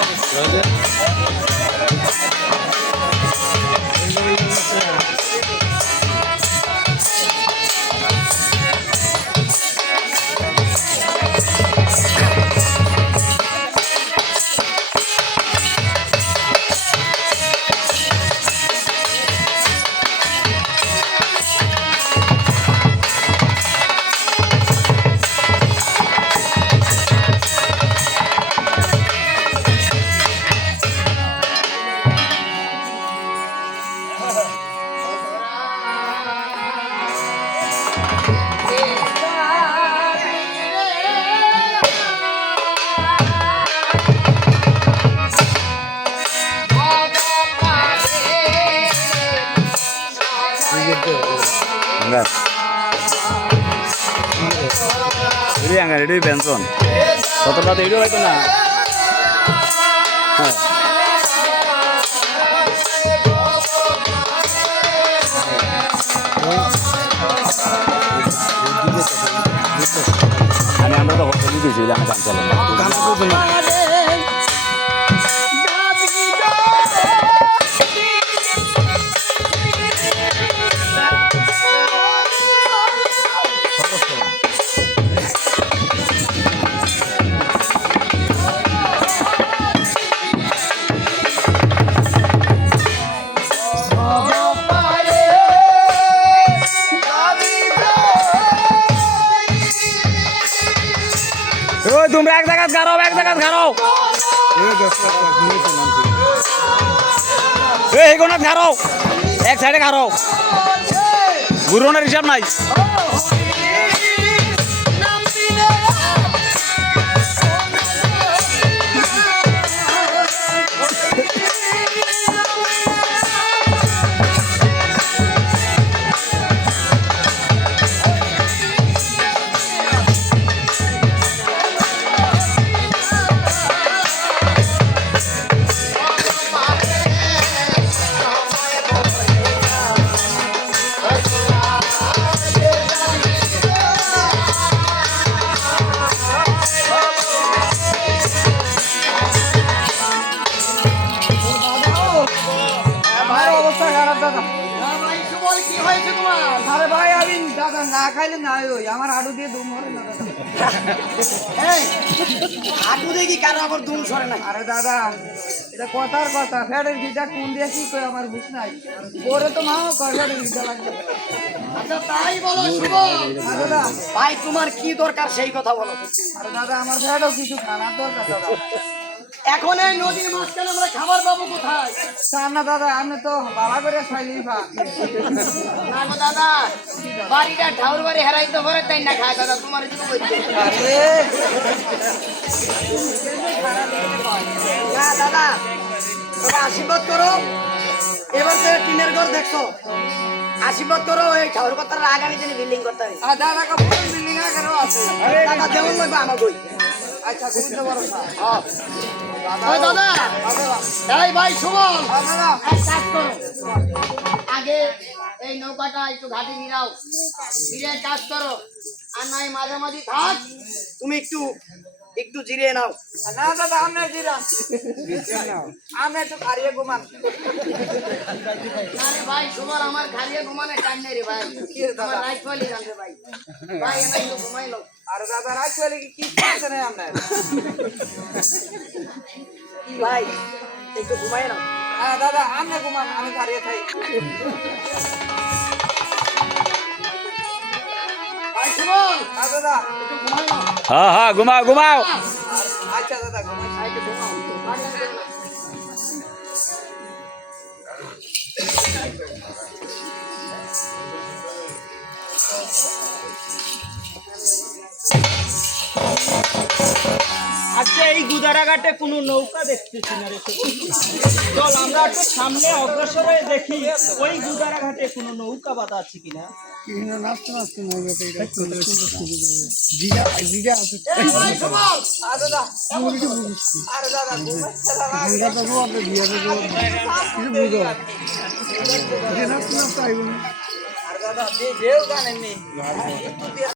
Grande. এটি আঙার এটি pension কতটা তো এটিও হয়তো না হ্যাঁ আমি আমরা তো হসপিটাল গেছি আমি গান চালাম ওই, তোমরা এক জায়গায় গাড়াও এক জায়গায় গাড়াও এই কোনাত গাড়াও এক সাইডে গাড়াও গুরুনের হিসাব নাই। ভাই কি হয়েছে তোমার? আরে ভাই আমি দাদা না খাইলে না ওই আমার আড়ু দিয়ে দুম মরে না দাদা। এই হাঁটু দেখি কারও আবার দুম সরে না? আরে দাদা এটা কথার কথা ফ্যাটের গিটা কোন দিয়ে কি করে আমার বুঝ নাই। পরে তো মাও কর ফ্যাটের গিটা লাগবে। আচ্ছা তাই বলো আরে দাদা ভাই তোমার কি দরকার সেই কথা বলো। আরে দাদা আমার ফ্যাটও কিছু খানার দরকার দাদা। এখন এই নদীর মাঝখানে আমরা খাবার পাবো কোথায়? না দাদা আমি তো বালা করে না গো দাদা বাড়িটা ঠাউর বাড়ি হারাইতে পারে তাই না খায় দাদা? তোমার আরে। না দাদা আশীর্বাদ করো। এবার তো টিনের ঘর দেখছ। আশীর্বাদ করো এই ঠাউর কথা আগামী দিনে বিল্ডিং করতে হবে। দাদা বিল্ডিং আকারও আছে? দাদা যেমন লাগবে আমার বই। আচ্ছা দাদা এই ভাই সুমন। এক কাজ করো। আগে এই নৌকাটা একটু ঘাটে নিরাও। ফিরে কাজ করো। আর নাই মাঝে মাঝে থাক। তুমি একটু একটু জিরিয়ে নাও। না দাদা আমি জিরা আমি একটু খারিয়ে ঘুমান। আরে ভাই সুমন আমার খালিয়ে ঘুমানে টাইম নেই রে ভাই। কি রে দাদা? আমার রাইট ফলি জানতে ভাই। ভাই এনে একটু ঘুমাই লো আর দাদা রাত পেলে কি? কি আছে না আপনার ভাই একটু ঘুমাই নাও। হ্যাঁ দাদা আমি ঘুমান আমি খারিয়ে খাই। সুমন হ্যাঁ দাদা একটু ঘুমাই নাও এই গুদারাঘাটে কোনো নৌকা দেখতেছি না রে চল আমরা একটু সামনে অগ্রসর হয়ে দেখি ওই গুদারাঘাটে কোনো নৌকা বাঁধা আছে কিনা। দাদা দেও গান